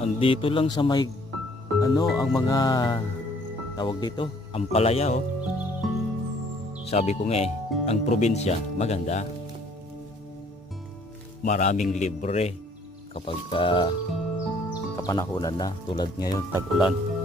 Andito lang sa may ang mga tawag dito, Ampalaya oh. Sabi ko nga ang probinsya maganda. Maraming libre kapag kapanahunan na tulad ngayon tag-ulan.